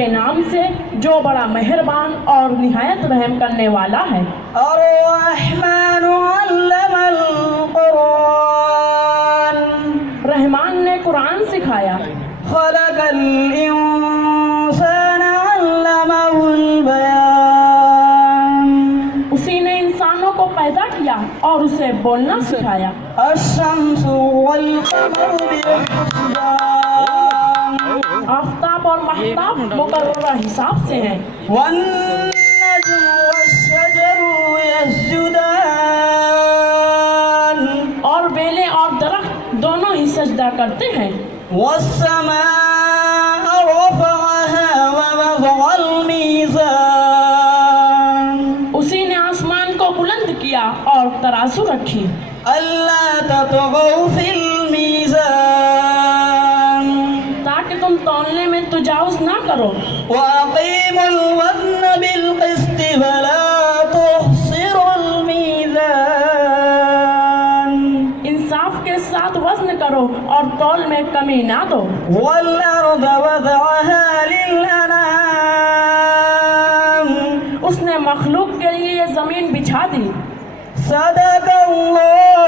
کے نام سے جو بڑا مہربان اور نہایت رحم کرنے والا ہے۔ الرحمن علم القرآن رحمان نے قرآن سکھایا۔ خلق الانسان علمه البیان اسی نے انسانوں کو پیدا کیا اور اسے بولنا سکھایا۔ الشمس والقمر بحسبان آفتاب اور مہتاب مقررہ حساب سے ہیں۔ والنجم والشجر يسجدان اور بیلیں اور درخت دونوں ہی سجدہ کرتے ہیں۔ والسماء رفعها ووضع الميزان اسی نے آسمان کو بلند کیا اور ترازو رکھی۔ ألا تطغوا في الميزان تاکہ تم تولنے میں تجاوز نہ کرو۔ وأقيموا الوزن بالقسط ولا تخسروا الميزان انصاف کے ساتھ وزن کرو اور تول میں کمی نہ دو۔ والأرض وضعها للأنام اس نے مخلوق کے لیے یہ زمین بچھا دی۔ صدق اللہ